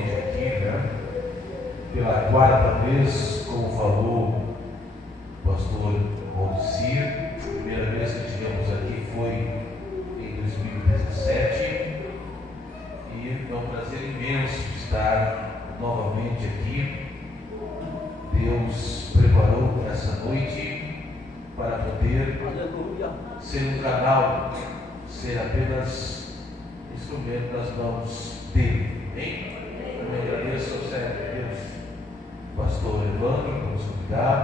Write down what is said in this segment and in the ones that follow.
novamente aqui, né? Pela quarta vez, como falou o pastor Maldecir. A primeira vez que estivemos aqui foi em 2017 e é um prazer imenso estar novamente aqui. Deus preparou essa noite para poder ser um canal, ser apenas instrumento nas mãos dele. Amém? Eu me agradeço ao servo de Deus, pastor Evandro, por nos convidar,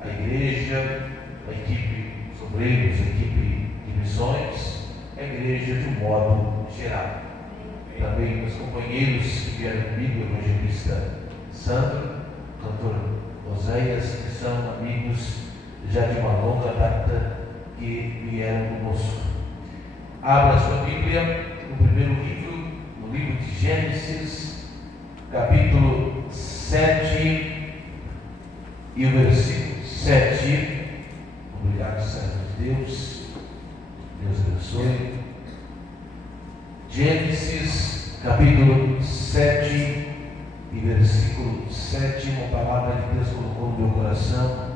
a igreja, a equipe, os obreiros, a equipe de missões, a igreja de um modo geral. Também meus companheiros que vieram comigo, o evangelista Sandro, o cantor Oséias, que são amigos já de uma longa data que vieram conosco. Abra sua Bíblia no primeiro livro, no livro de Gênesis, capítulo 7 e o versículo 7. Obrigado, servo de Deus. Deus abençoe. Gênesis, capítulo 7 e versículo 7. Uma palavra que Deus colocou no meu coração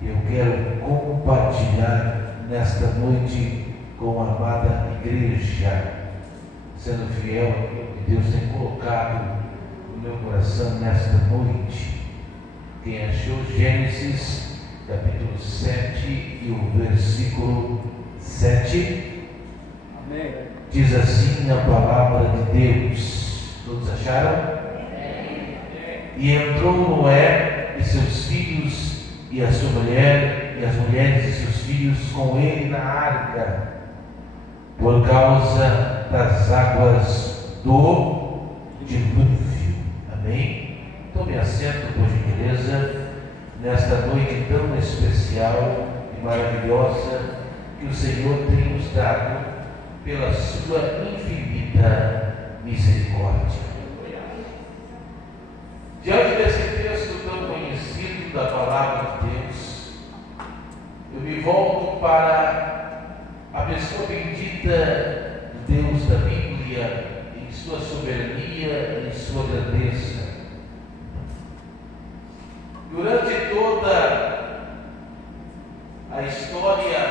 e eu quero compartilhar nesta noite com a amada igreja, sendo fiel àquilo que Deus tem colocado no meu coração nesta noite. Quem achou Gênesis, capítulo 7 e o versículo 7, amém. Diz assim a palavra de Deus. Todos acharam? Amém. E entrou Noé e seus filhos e a sua mulher e as mulheres de seus filhos com ele na arca, por causa das águas do dilúvio. Amém? Tome assento, por gentileza, nesta noite tão especial e maravilhosa que o Senhor tem nos dado pela sua infinita misericórdia. Diante desse texto tão conhecido da palavra de Deus, eu me volto para a pessoa bendita de Deus da Bíblia, em sua soberania, em sua grandeza. Durante toda a história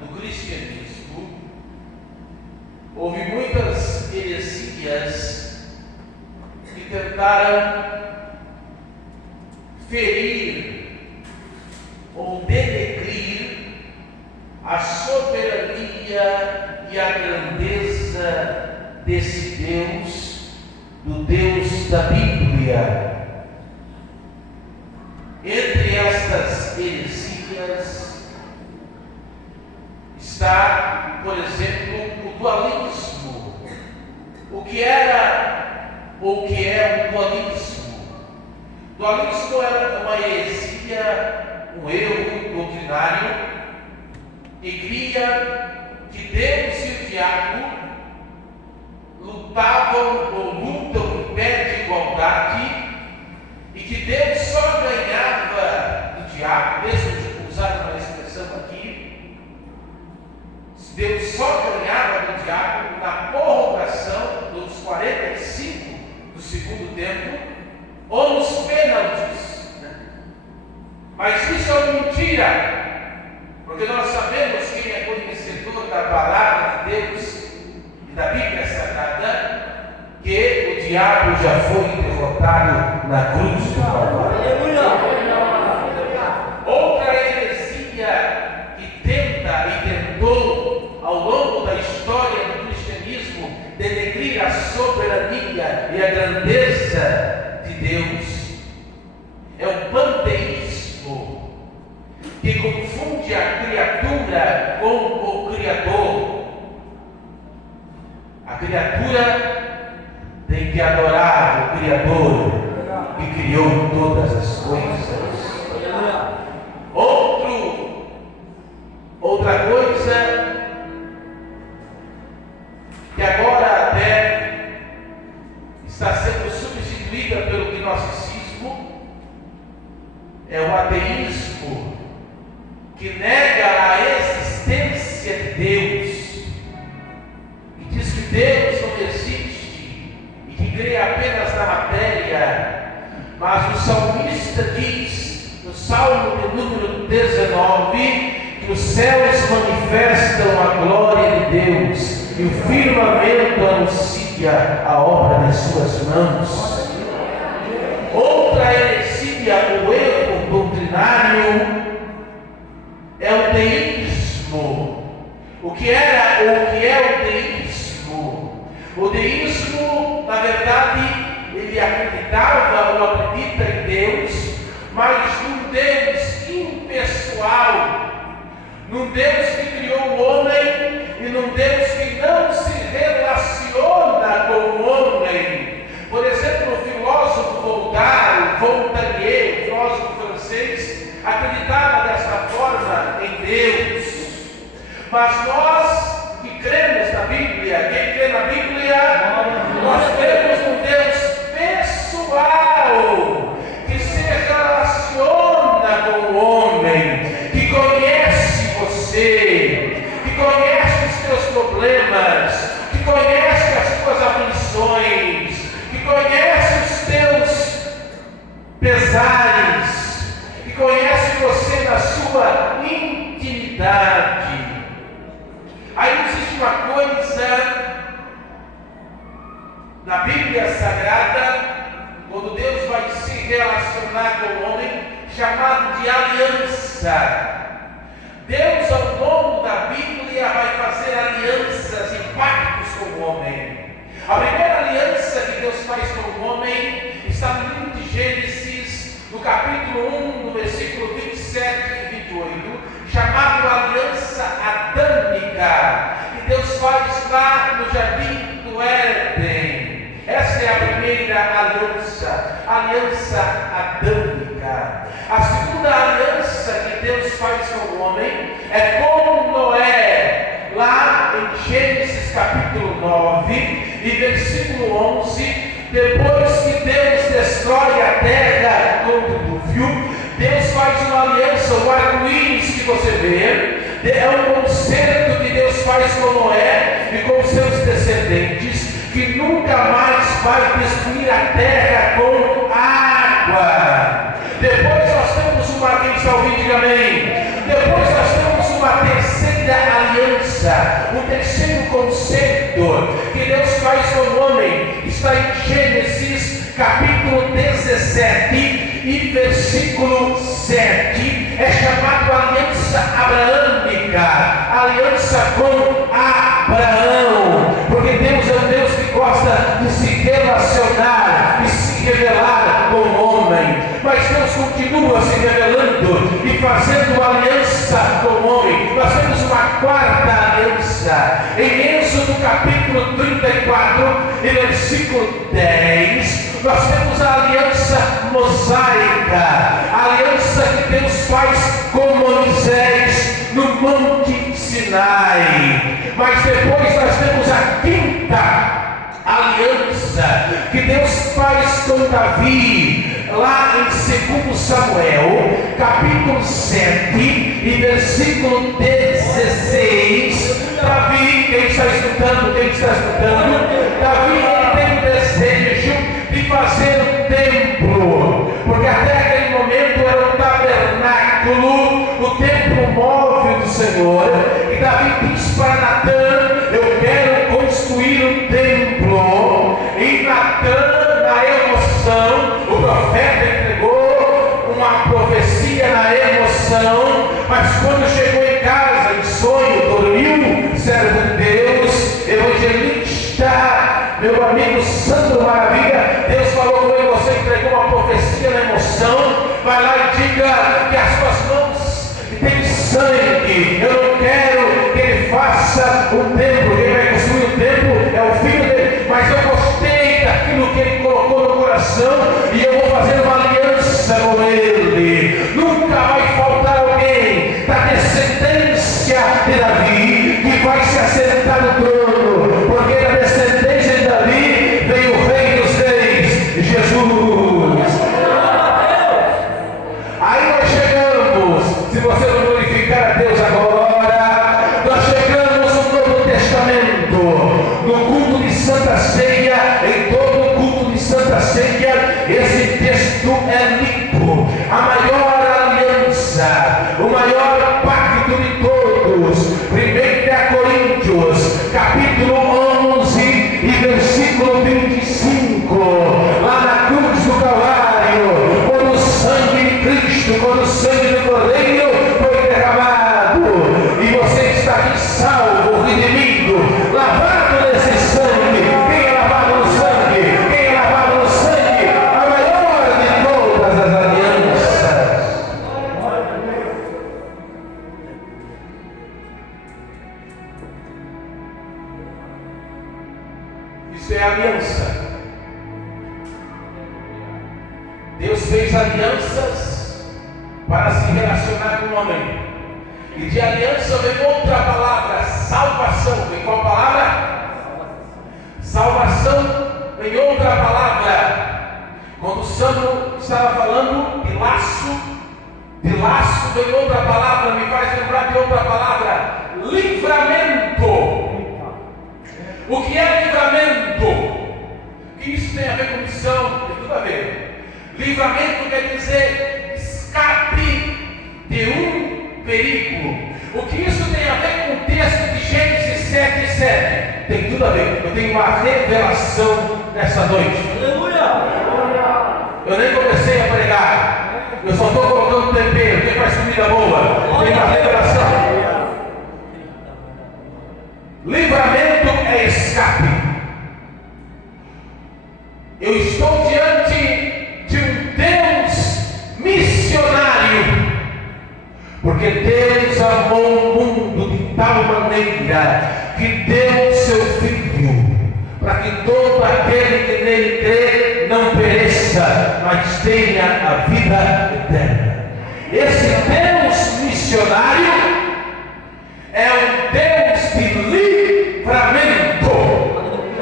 do cristianismo, houve muitas heresias que tentaram ferir ou denegrir a soberania e a grandeza desse Deus, do Deus da Bíblia. Entre estas heresias está, por exemplo, o dualismo. O que era ou o que é o dualismo? O dualismo era uma heresia, um erro doutrinário que cria que Deus e o diabo lutavam ou lutam em pé de igualdade e que Deus só ganhava do diabo, mesmo usar uma expressão aqui, Deus só ganhava do diabo na prorrogação dos 45 do segundo tempo ou nos pênaltis. Mas isso é mentira, porque nós sabemos quem é conhecedor da palavra de Deus e da Bíblia Sagrada, que o diabo já foi derrotado na cruz do Calvário. Outra heresia que tenta e tentou ao longo da história do cristianismo denegrir a soberania e a grandeza de Deus é o panteísmo, que confunde a criatura com o Criador. A criatura tem que adorar o Criador que criou todas as coisas. Outra coisa que agora até está sendo substituída pelo gnosticismo é o ateísmo, que nega a existência de Deus e diz que Deus não existe e que crê apenas na matéria, mas o salmista diz, no Salmo de número 19, que os céus manifestam a glória de Deus e o firmamento anuncia a obra das suas mãos. Outra heresia, o erro doutrinário, é o deísmo. O que é o deísmo? O deísmo, na verdade, ele acreditava ou acredita em Deus, mas num Deus impessoal, num Deus que criou o homem e num Deus que não se relaciona com o homem. Por exemplo, o filósofo Voltaire, filósofo francês, acreditava desta forma em Deus. Mas nós que cremos na Bíblia, quem crê na Bíblia, nós cremos num Deus pessoal, que se relaciona com o homem, que conhece você, que conhece os teus problemas, que conhece as tuas aflições, que conhece os teus pesares, que conhece você na sua intimidade. Aí existe uma coisa na Bíblia Sagrada, quando Deus vai se relacionar com o homem, chamado de aliança. Deus, ao longo da Bíblia, vai fazer alianças e pactos com o homem. A primeira aliança que Deus faz com o homem está no livro de Gênesis, no capítulo 1, no versículo 27 e 28, chamado aliança adâmica, que Deus faz lá no jardim do Éden. Essa é a primeira aliança, aliança adâmica. A segunda aliança que Deus faz com o homem é com Noé, lá em Gênesis capítulo 9 e versículo 11. Depois que Deus destrói a terra com o dilúvio, Deus faz uma aliança, o arco-íris que você vê, é um concerto que Deus faz com Noé e com seus descendentes, que nunca mais vai destruir a terra com água. Depois nós temos uma, quem está ouvindo, diga amém. Depois nós temos uma terceira aliança, um terceiro conceito que Deus faz com o homem, está em Gênesis capítulo 17 e versículo 7, é chamado aliança abraâmica, aliança com Abraão, porque Deus é um Deus que gosta de se relacionar e se revelar com o homem, mas Deus continua se revelando e fazendo aliança com o homem. Nós temos uma quarta aliança, em Êxodo capítulo 34 e versículo 10, nós temos a aliança mosaica, a aliança que Deus faz com Moisés no Monte Sinai. Mas depois nós temos a quinta aliança que Deus faz com Davi, lá em 2 Samuel, capítulo 7 e versículo 16. Davi, quem está escutando? Davi, ele tem o desejo de fazer um templo, porque até aquele momento era um tabernáculo, o templo móvel do Senhor, e Davi diz para Natã: eu quero construir um templo. E Natã, na emoção, o profeta entregou uma profecia na emoção, mas quando chegou em casa, em sonho, dormiu, servo de Deus, evangelista, meu amigo Santo Maravilha, Deus falou com ele: você entregou uma profecia na emoção, vai lá e diga que as suas mãos têm sangue. Eu não quero que ele faça um templo, quem vai construir o templo é o filho dele, mas eu gostei daquilo que ele colocou no coração e eu vou fazer uma aliança com ele. Nunca vai faltar alguém da descendência de Davi que vai se assentar no trono, porque da descendência de Davi veio o Rei dos Reis, Jesus. Aí nós chegamos, se você não glorificar a Deus agora, nós chegamos no Novo Testamento, no culto de Santa Ceia, em todo culto Isso é aliança. Deus fez alianças para se relacionar com o homem. E de aliança vem outra palavra, salvação. Vem qual palavra? Salvação vem outra palavra. Quando o Sandro estava falando de laço vem outra palavra, me faz lembrar de outra palavra, livramento. O que é livramento? O que isso tem a ver com missão? Tem tudo a ver. Livramento quer dizer escape de um perigo. O que isso tem a ver com o texto de Gênesis 7:7? Tem tudo a ver. Eu tenho uma revelação nessa noite. Eu nem comecei a pregar. Eu só estou colocando tempero. Quem faz comida boa? Eu tenho uma revelação. Livramento é escape. Eu estou diante de um Deus missionário, porque Deus amou o mundo de tal maneira que deu seu Filho, para que todo aquele que nele crê não pereça, mas tenha a vida eterna. Esse Deus missionário é um Deus de livramento,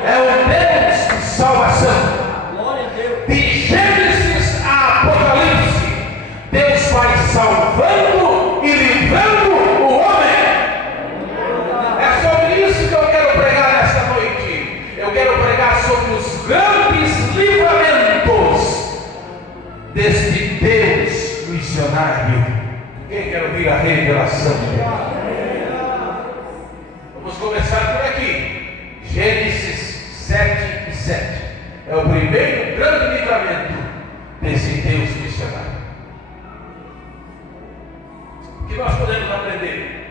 é um Deus de salvação. De Gênesis a Apocalipse, Deus vai salvando e livrando o homem. É sobre isso que eu quero pregar nesta noite. Eu quero pregar sobre os grandes livramentos deste Deus missionário. Quem quer ouvir a revelação de Deus? Vamos começar por aqui. Gênesis 7:7. É o primeiro grande livramento desse Deus missionário. O que nós podemos aprender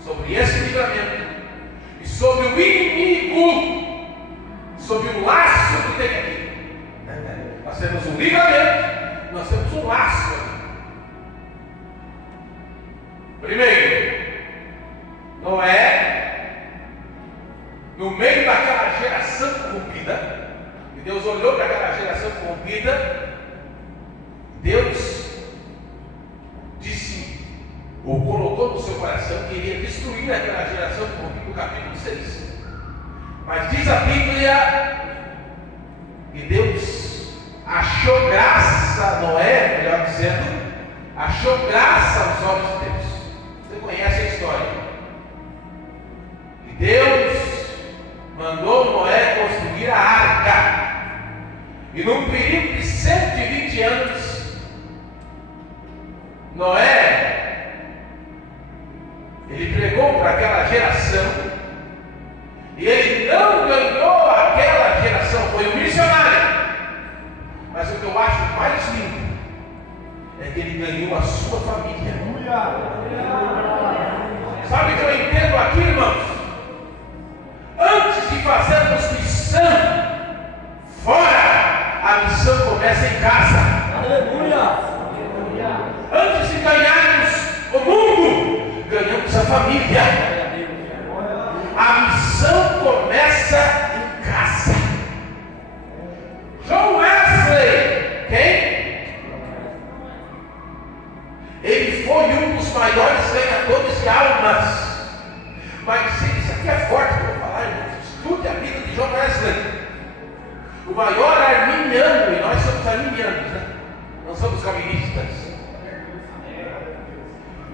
sobre esse livramento e sobre o inimigo, sobre o laço que tem aqui? Nós temos um livramento, nós temos um laço aqui. Primeiro, Noé, no meio daquela geração corrompida, e Deus olhou para aquela geração corrompida, Deus disse, ou colocou no seu coração, que iria destruir aquela geração corrompida, no capítulo 6. Mas diz a Bíblia que Deus achou graça a Noé, melhor dizendo, achou graça aos olhos de Deus. Você conhece a história. E Deus mandou Noé construir a arca. E num período de 120 anos, Noé, ele pregou para aquela geração, e ele não ganhou aquela geração, foi um missionário. Mas o que eu acho mais lindo é que ele ganhou a sua família. Sabe o que eu entendo aqui, irmãos? Antes de fazermos missão fora, a missão começa em casa. Antes de ganharmos o mundo, ganhamos a família. A missão começa em casa. John Wesley, quem? Ele foi um dos maiores ganhadores de almas. Mas isso aqui é forte que eu vou falar, irmãos. Estude a vida de John Wesley, o maior arminiano, e nós somos arminianos, né? Não somos calvinistas.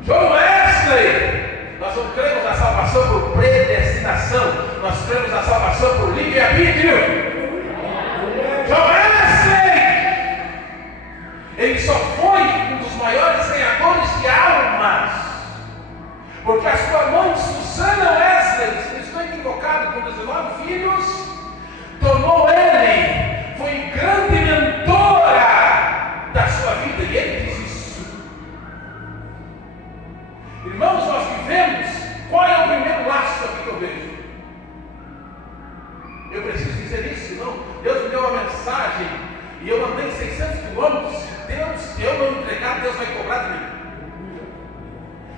John Wesley, nós não cremos na salvação por predestinação, nós cremos na salvação por livre-arbítrio. John Wesley, ele só foi um dos maiores ganhadores de almas, porque a sua mãe, Susana Wesley, se não estou equivocado, com 19 filhos, tornou ele, foi grande mentora da sua vida, e ele diz isso. Irmãos, nós vivemos, qual é o primeiro laço aqui que eu vejo? Eu preciso dizer isso, não? Deus me deu uma mensagem, e eu andei 600 quilômetros, se eu não entregar, Deus vai cobrar de mim.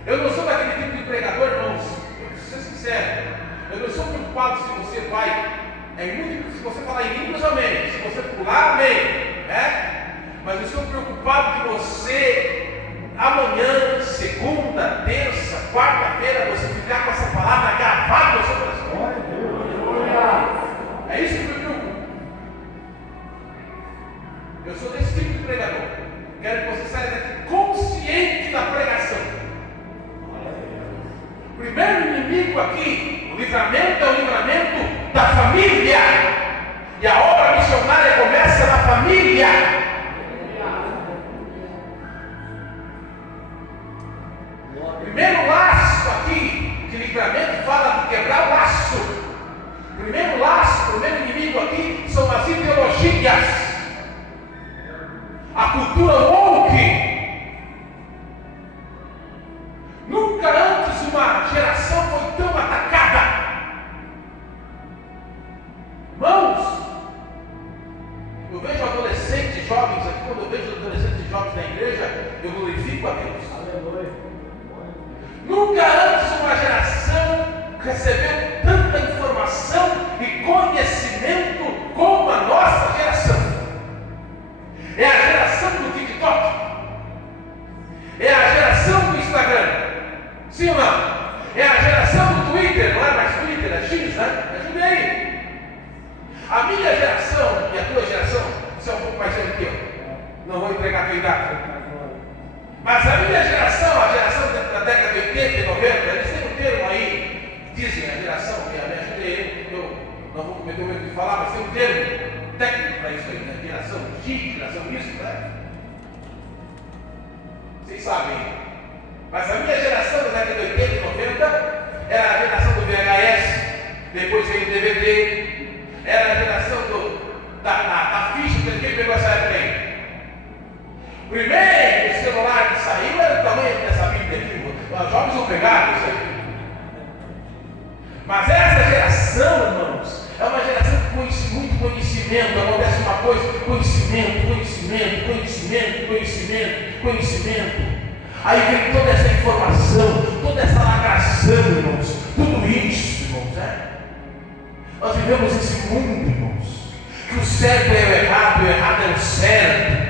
Eu não sou daquele tipo de pregador, irmãos, eu preciso ser sincero, eu não sou preocupado se você vai É muito, se você falar em línguas, amém. Se você pular, amém. Mas eu estou preocupado que você, amanhã, segunda, terça, quarta-feira, você ficar com essa palavra gravada no seu coração. É isso que me preocupa. Eu sou desse tipo de pregador. Quero que você saia daqui consciente da pregação. O primeiro inimigo aqui, o livramento é o livramento da família. E a obra missionária começa na família. O primeiro laço aqui de livramento fala de quebrar o laço. O primeiro laço, o primeiro inimigo aqui são as ideologias. A cultura woke. Nunca antes uma geração foi tão atacada. Irmãos, eu vejo adolescentes jovens aqui, quando eu vejo adolescentes jovens na igreja, eu glorifico a Deus. Aleluia. Nunca antes uma geração recebeu tanta informação e conhecimento como a nossa geração. É a geração do TikTok. É a geração do Instagram. Sim ou não? É a geração do Twitter. Não é mais Twitter, é X, né? Ajude aí. A minha geração e a tua geração, você é um pouco mais velho que eu. Não vou entregar a tua idade. Mas a minha geração, a geração da década de 80 e 90, eles têm um termo aí, dizem a geração, me ajude aí, eu não vou cometer o erro de falar, mas tem um termo técnico para isso aí, né? Geração X, geração isso, né? Vocês sabem. Mas a minha geração da década de 80 e 90 era a geração do VHS, depois veio o DVD, era a geração da ficha, quem pegou essa época aí? Primeiro celular que saiu era o tamanho dessa Bíblia aqui. Os jovens vão pegar isso aqui. Mas essa geração, irmãos, é uma geração que conhece muito conhecimento. Acontece uma coisa: conhecimento. Aí vem toda essa informação, toda essa lacração, irmãos. Tudo isso, irmãos, Nós vivemos nesse mundo, irmãos, que o certo é o errado é o certo.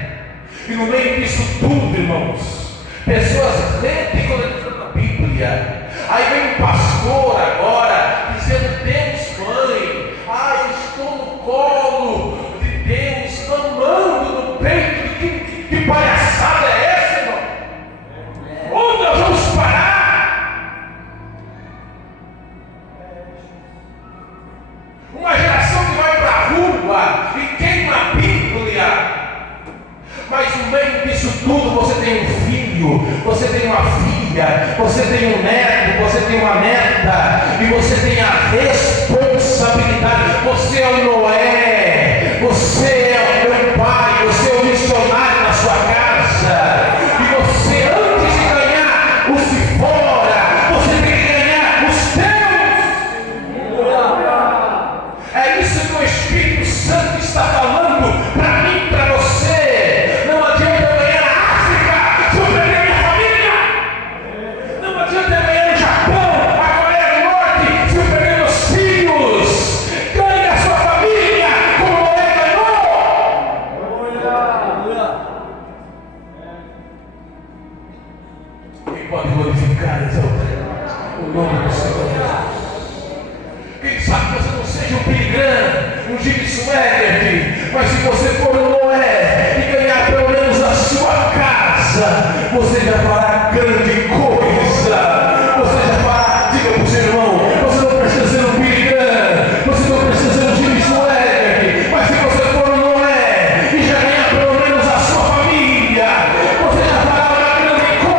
E no meio disso tudo, irmãos, pessoas ridiculizando a Bíblia. Aí vem um pastor agora dizendo: Deus, mãe, eu estou no colo de Deus, mamando no peito. Que palhaçada é essa, irmão? Onde nós vamos parar? Uma geração que vai para a rua e queima a Bíblia. Mas no meio disso tudo você tem um filho, você tem uma filha, você tem um neto, você tem uma neta, e você tem a responsabilidade. Você é o Noé, você é o meu pai, você é o missionário na sua casa. E você, antes de ganhar os de fora, você tem que ganhar os teus. É isso que o Espírito Santo está falando para mim, para você. Pode glorificar, exaltar o nome do Senhor Jesus. Quem sabe que você não seja um Billy, um Jimmy Swaggart, mas se você for um Noé e ganhar pelo menos a sua casa, você já fará grande coisa. Você já fará, diga para o seu irmão, você não precisa ser um Billy, você não precisa ser um Jimmy Swaggart, mas se você for um Noé e já ganhar pelo menos a sua família, você já fará uma grande coisa.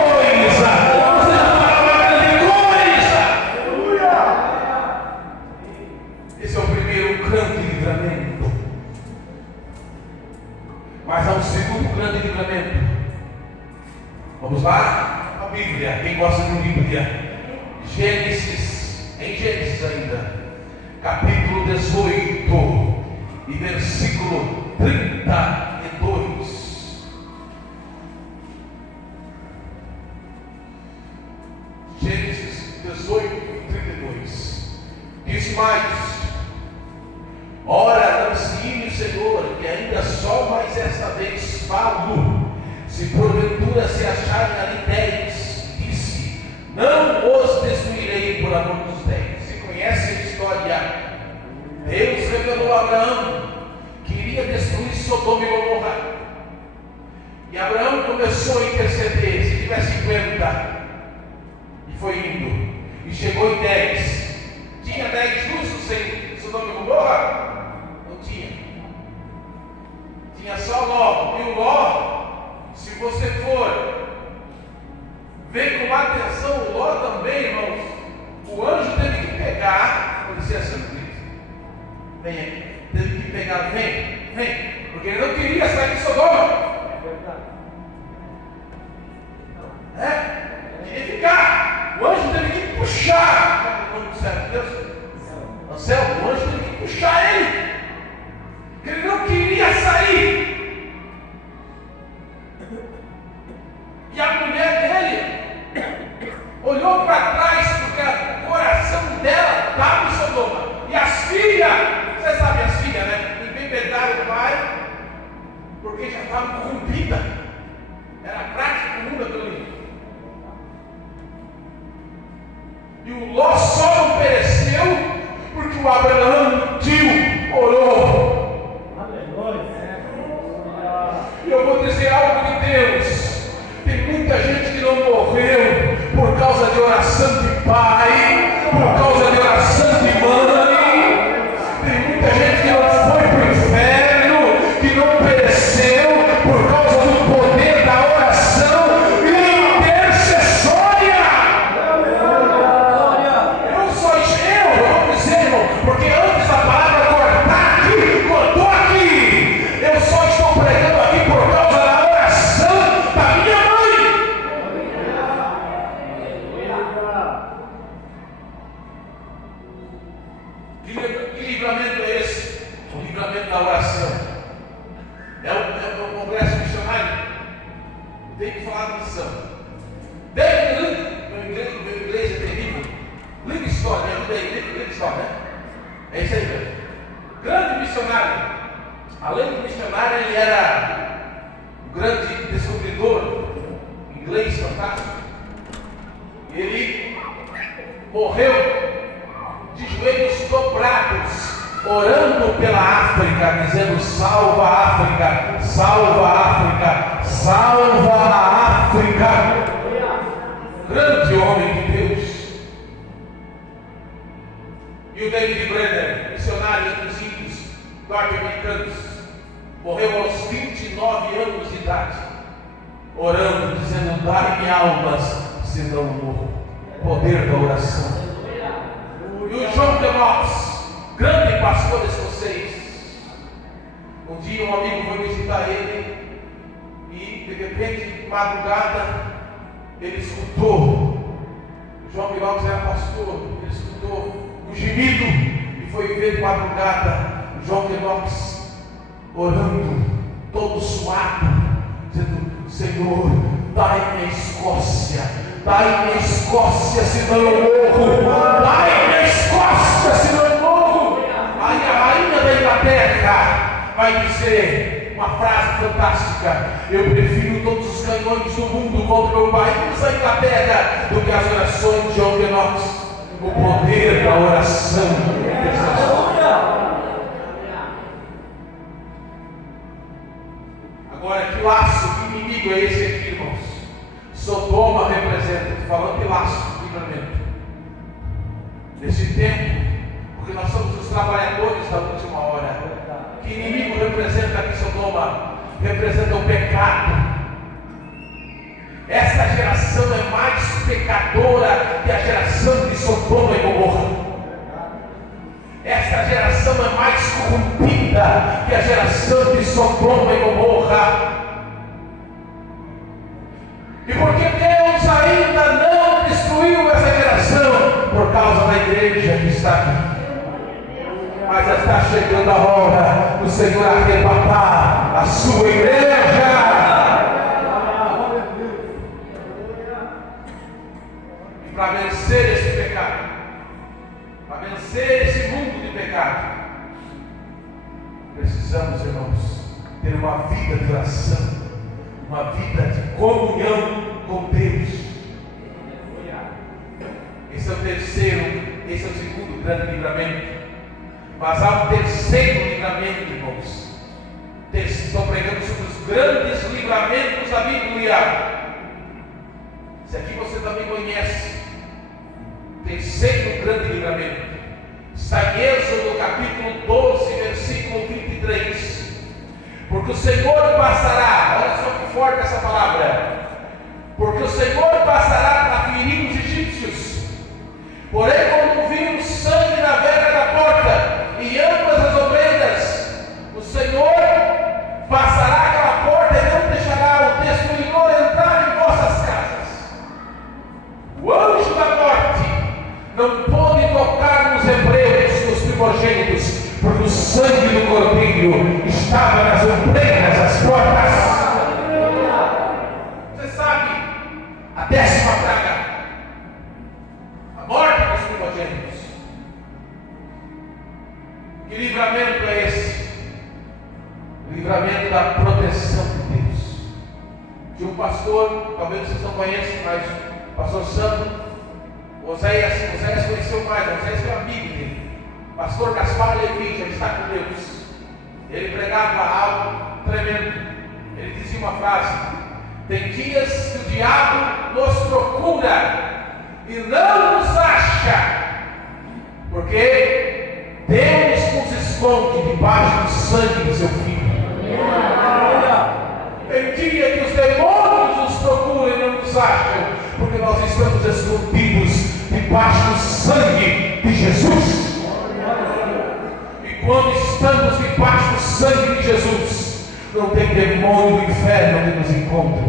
Esse é o primeiro grande livramento. Mas há um segundo grande livramento. Vamos lá? A Bíblia. Quem gosta de Bíblia? Gênesis, em Gênesis ainda, capítulo 18 e versículo 32. Gênesis 18 e 32. Diz mais: Ora, anuncie o Senhor, que ainda só mais esta vez falo. Se porventura se acharem ali 10, disse, não os destruirei por amor dos 10. Você conhece a história? Deus revelou a Abraão que iria destruir Sodoma e Gomorra. E Abraão começou a interceder, se tiver 50. E foi indo. E chegou em 10. Tinha 10 justos em Sodoma e Gomorra? Não tinha. Tinha só Ló. E o Ló, se você for ver com atenção o Ló também, irmãos, o anjo teve que pegar, por licença, vem aqui, teve que pegar, vem, porque ele não queria sair de Sodoma. Queria ficar. O anjo teve que puxar. O nome do céu de Deus? Anselmo, o anjo teve que puxar ele. Porque ele não queria sair. E a mulher dele olhou para trás, porque o coração dela estava em Sodoma. E as filhas, você sabe as filhas, né? Embebedaram o pai, porque já estavam corrompidas. Era a prática comum daquilo ali. E o Ló só não pereceu porque o Abraão, tio, orou. E eu vou dizer algo de Deus. Tem muita gente que não morreu por causa de oração de pai, por causa de oração de mãe. Tem muita gente que não foi para o inferno, que não pereceu por causa do poder da oração intercessória. Eu vou dizer, irmão, porque antes da palavra cortar aqui, cortou aqui. Eu só estou pregando aqui por causa da oração da minha mãe. Que livramento é esse? O livramento da oração. É o congresso missionário. Tem que falar de missão. Meu inglês é terrível. Livingstone, me ajuda aí. Livingstone, né? É isso aí mesmo. Grande missionário. Além de missionário, ele era um grande descobridor. Inglês fantástico. Ele morreu de joelhos dobrados, orando pela África, dizendo: salva a África, salva a África, salva a África. Grande homem de Deus. E o David Brenner, missionário entre os índios norte-americanos, morreu aos 29 anos de idade, orando, dizendo: dai-me almas, senão morro. Poder da oração. E o John Knox, grande pastor escocês, um dia um amigo foi visitar ele e de repente, de madrugada, ele escutou. O John Knox era pastor, ele escutou o gemido e foi ver de madrugada o John Knox orando, todo suado, dizendo: Senhor, dai-me a Escócia, dai-me a Escócia, senão eu morro, dai-me a Escócia, senão eu morro. Aí a rainha da Inglaterra vai dizer uma frase fantástica: eu prefiro todos os canhões do mundo contra o meu país, a Inglaterra, do que as orações de John Knox. O poder da oração. Agora, que laço, que inimigo é esse aqui, irmãos? Sodoma representa, estou falando de laço, livramento. Nesse tempo, porque nós somos os trabalhadores da última hora. Que inimigo representa aqui Sodoma? Representa o pecado. Essa geração é mais pecadora que a geração de Sodoma e Gomorra. Essa geração é mais corrompida que a geração de Sodoma e Gomorra. E porque Deus ainda não destruiu essa geração? Por causa da igreja que está aqui. Mas está chegando a hora do Senhor arrebatar a sua igreja. E para vencer esse pecado, para vencer esse mundo de pecado, precisamos, irmãos, ter uma vida de oração, uma vida de comunhão com Deus. Esse é o terceiro, esse é o segundo grande livramento. Mas há um terceiro livramento, irmãos. Estou pregando sobre os grandes livramentos da Bíblia. Esse aqui você também conhece. Terceiro grande livramento está em Êxodo capítulo 12, versículo 23. Porque o Senhor passará, olha só que forte essa palavra. Porque o Senhor passará para ferir os egípcios. Porém, quando vir o sangue na verga da porta e ambas as ovelhas, o Senhor passará aquela porta e não deixará o destruidor entrar em vossas casas. O anjo da morte não pôde tocar nos hebreus, nos primogênitos, porque o sangue do cordeiro estava nas ombreiras das portas. Você sabe, a 10ª praga, a morte dos primogênitos. Que livramento é esse? O livramento da proteção de Deus. Tinha um pastor, talvez vocês não conheçam, mas o pastor Santo, Oséias conheceu mais, Oséias foi amigo dele. Pastor Gaspar Levi, já está com Deus. Ele pregava algo tremendo. Ele dizia uma frase: tem dias que o diabo nos procura e não nos acha, porque Deus nos esconde debaixo do sangue do seu Filho. Tem dia que os demônios nos procuram e não nos acham, porque nós estamos escondidos debaixo do sangue de Jesus. E quando estamos debaixo do sangue de Jesus, não tem demônio do inferno que nos encontre.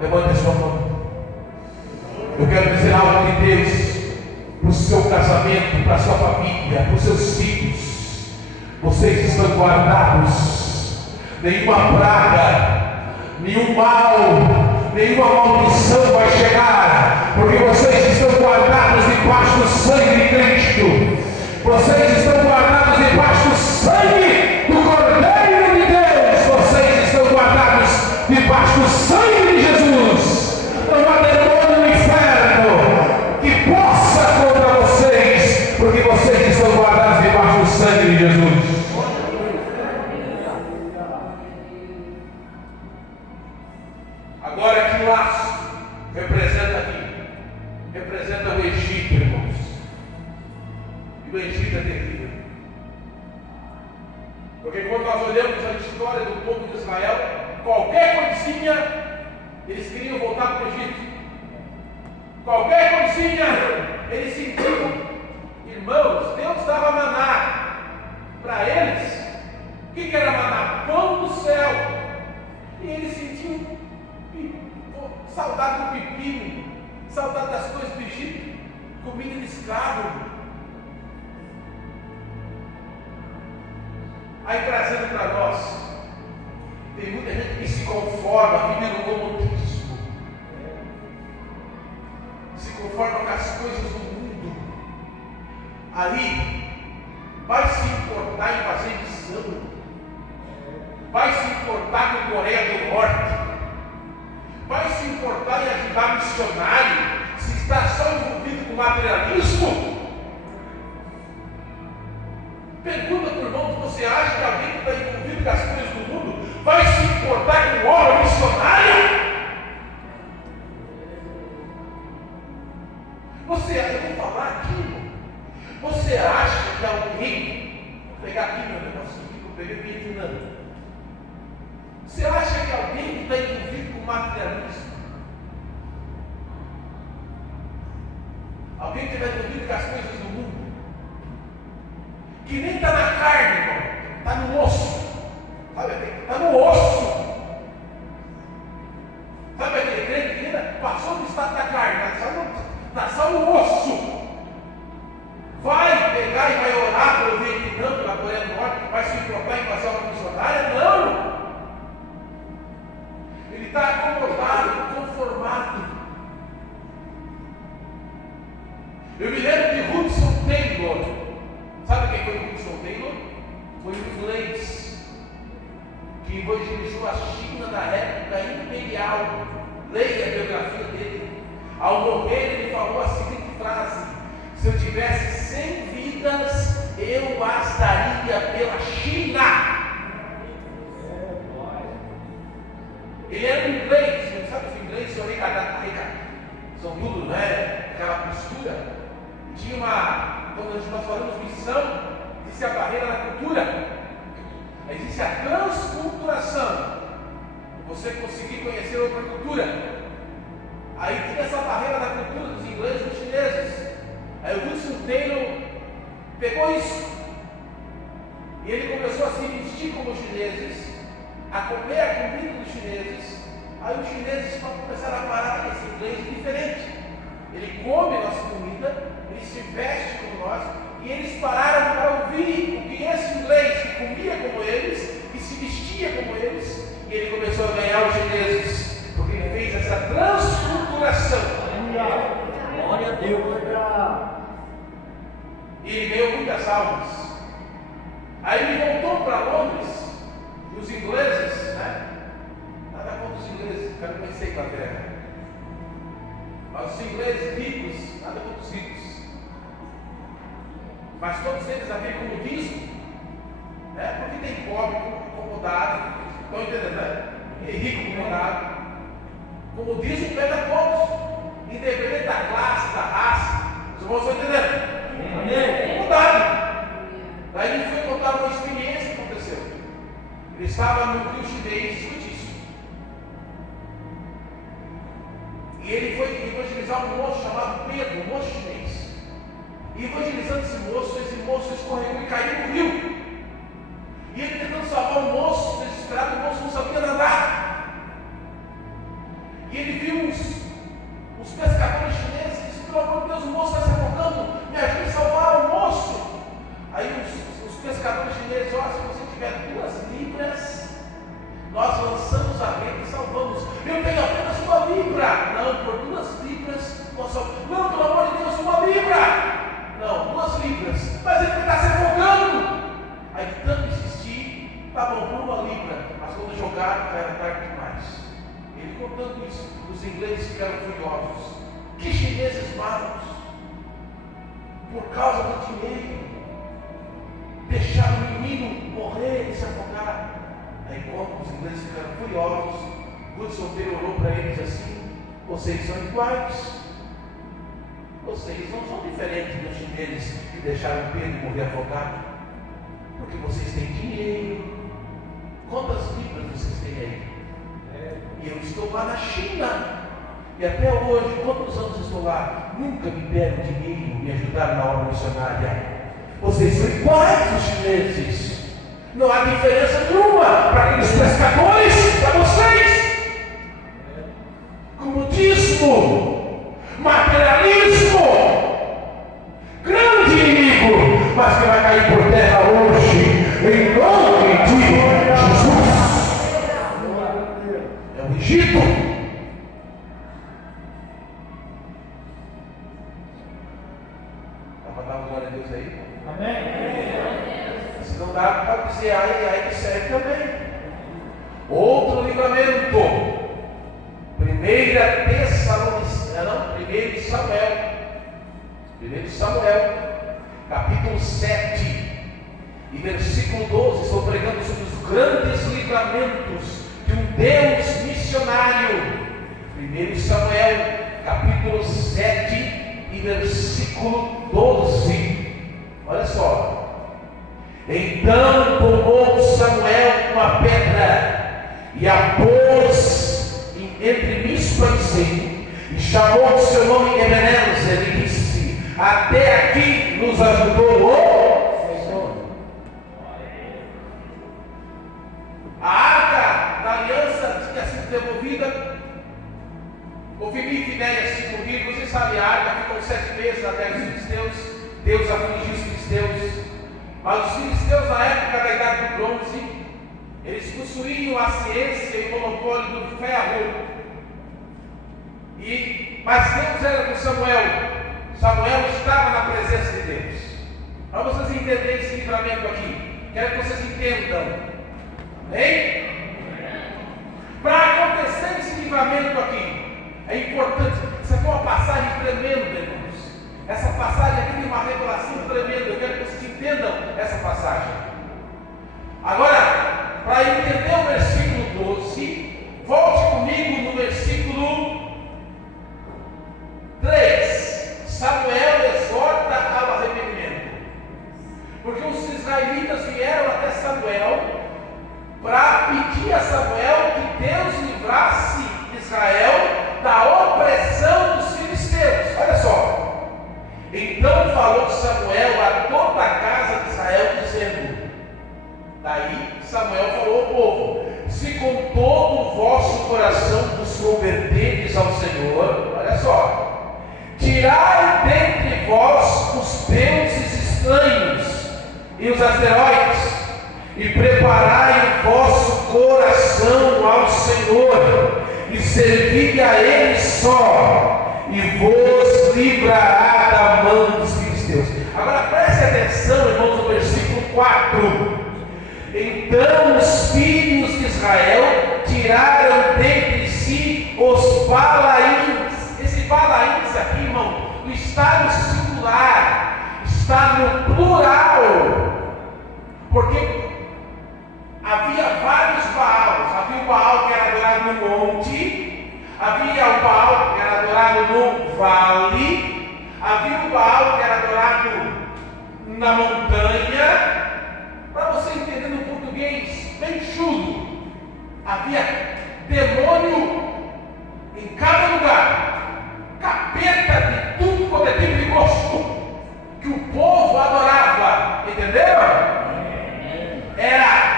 Levante a sua mão. Eu quero dizer algo de Deus para o seu casamento, para a sua família, para os seus filhos. Vocês estão guardados. Nenhuma praga, nenhum mal, nenhuma maldição vai chegar, porque vocês estão guardados debaixo do sangue de Cristo. Vocês estão guardados debaixo do sangue do Cordeiro de Deus. Vocês estão guardados debaixo do sangue de Jesus. Não há demônio no inferno que possa contra vocês, porque vocês estão guardados debaixo do sangue de Jesus. Agora que laço representa aqui? Representa o Egito, irmãos. E o Egito é terrível. Porque quando nós olhamos a história do povo de Israel, qualquer coisinha, eles queriam voltar para o Egito. Qualquer coisinha, eles sentiam. Irmãos, Deus dava maná para eles. O que era maná? Pão do céu. E eles sentiam saudade do pepino, saudade das coisas do Egito, comida de escravo. Aí trazendo para nós, tem muita gente que se conforma vivendo no comodismo, se conforma com as coisas do mundo. Aí vai se importar em fazer missão, vai se importar com Coreia do Norte, vai se importar em ajudar missionário, se está só envolvido com materialismo? Pergunta para o irmão: você acha que alguém que está envolvido com as coisas do mundo vai se importar com obra missionária? Eu vou falar aqui, você acha que alguém, vou pegar aqui meu negócio que eu peguei Vietnã. Você acha que alguém que está envolvido com materialismo, alguém que está envolvido com as coisas do mundo, que nem está na carne, irmão, está no osso, sabe? Está no osso. Sabe aquele crente que ainda passou do estado da carne, está só no osso? Vai pegar e vai orar pelo Vietnã, pela Coreia do Norte, vai se importar em fazer uma missionária? Não! Ele está acomodado, conformado. Eu me lembro de Hudson Taylor. Sabe quem foi Hudson Taylor? foi um inglês que evangelizou a China na época imperial. Leia a biografia dele. Ao morrer, ele falou a seguinte frase: se eu tivesse 100 vidas, eu as daria pela China. Ele era um inglês, não sabe os ingleses são são tudo, né? Aquela postura. Tinha quando nós falamos missão, existe a barreira da cultura, existe a transculturação, você conseguir conhecer outra cultura. Aí tinha essa barreira da cultura dos ingleses e dos chineses. Aí o Wilson Taylor pegou isso e ele começou a se vestir como os chineses, a comer a comida dos chineses. Aí os chineses começaram a parar esse inglês diferente. Ele come a nossa comida, ele se veste como nós, e eles pararam para ouvir o que esse inglês que comia como eles, que se vestia como eles, e ele começou a ganhar os chineses, porque ele fez essa transculturação. Glória a Deus. E ele ganhou muitas almas. Aí ele voltou para Londres, e os ingleses, né? Nada contra os ingleses, quero conhecer a Inglaterra. Mas os ingleses ricos, nada contra os ricos. Mas todos eles havem comodismo, né? Porque tem pobre acomodado, estão entendendo, né? E rico acomodado. Comodismo pega todos, independente da classe, da raça. Os irmãos estão entendendo? Acomodado. Daí ele foi contar uma experiência que aconteceu. Ele estava no Rio Chinês, escute isso. E ele foi evangelizar um moço chamado Pedro, um moço chinês. E evangelizando esse moço escorregou e caiu no rio. E ele tentando salvar o moço, desesperado, o moço não sabia nadar. E ele viu os pescadores chineses e disse: pelo amor de Deus, o moço está se afogando, me ajude a salvar o moço. Aí os pescadores chineses: olha, se você tiver 2 libras, nós lançamos a rede e salvamos. Eu tenho apenas 1 libra. Não, por 2 libras nós salvamos. Não, pelo amor de Deus, 1 libra. Não, 2 libras. Mas ele está se afogando. Aí de tanto insistir, tá bom, por 1 libra. Mas quando jogaram, já era tarde demais. Ele contando isso, os ingleses ficaram furiosos. Que chineses maus, por causa do dinheiro, deixaram o menino morrer e se afogar. Aí quando os ingleses ficaram furiosos, Hudson Taylor olhou para eles assim: vocês são iguais. Vocês não são diferentes dos chineses que deixaram Pedro morrer afogado, porque vocês têm dinheiro. Quantas libras vocês têm aí? E eu estou lá na China, e até hoje, quantos anos estou lá, nunca me deram dinheiro, me ajudaram na obra missionária. Vocês são iguais os chineses, não há diferença nenhuma para aqueles pescadores, para vocês. Comodismo, materialismo, grande inimigo, mas que vai cair por terra hoje, em nome de Jesus. É o Egito. Dá para dar uma glória a Deus aí? Amém. Se não dá, pode dizer aí que serve também. Outro livramento. 1 Samuel, capítulo 7 e versículo 12. Estou pregando sobre os grandes livramentos de um Deus missionário. 1 Samuel, capítulo 7 e versículo 12. Olha só. Então tomou Samuel uma pedra e a pôs entre Mispa e Sem, e chamou o seu nome Ebenezer, e disse: até aqui nos ajudou o Senhor. A arca da aliança tinha sido devolvida. Ofni e Finéias se morreram. Vocês sabem, a arca ficou 7 meses na terra dos filisteus. Deus afligiu os filisteus. Mas os filisteus, na época da idade do bronze, eles possuíam a ciência e o monopólio do ferro. Mas Deus era com Samuel. Samuel estava na presença de Deus. Para vocês entenderem esse livramento aqui, Quero que vocês entendam. Amém? Para acontecer esse livramento aqui, é importante. Isso aqui é uma passagem tremenda, irmãos. Essa passagem aqui tem uma revelação tremenda. Eu quero que vocês entendam essa passagem. Agora, para entender o versículo 12, volte comigo no versículo 3. Samuel exorta ao arrependimento. Porque os israelitas vieram até Samuel para pedir a Samuel que Deus livrasse Israel da opressão dos filisteus. Olha só. Então falou Samuel a toda a casa de Israel, dizendo. Daí Samuel falou ao povo: se com todo o vosso coração vos converterdes ao Senhor, olha só, tirai dentre vós os deuses estranhos e os asteroides, e preparai o vosso coração ao Senhor, e servi a Ele só, e vos livrará da mão dos filisteus. Agora preste atenção, irmãos, no versículo 4. Então os filhos de Israel tiraram dentre si os Balaíns. Esse Balaíns aqui, irmão, não está no singular, está no plural, porque havia vários Baals. Havia o Baal que era adorado no monte, havia o Baal que era adorado no vale, havia o Baal que era adorado na montanha. Para você entender no português bem chulo, havia demônio em cada lugar, capeta de tudo quanto é tipo de gosto, que o povo adorava, entenderam? Era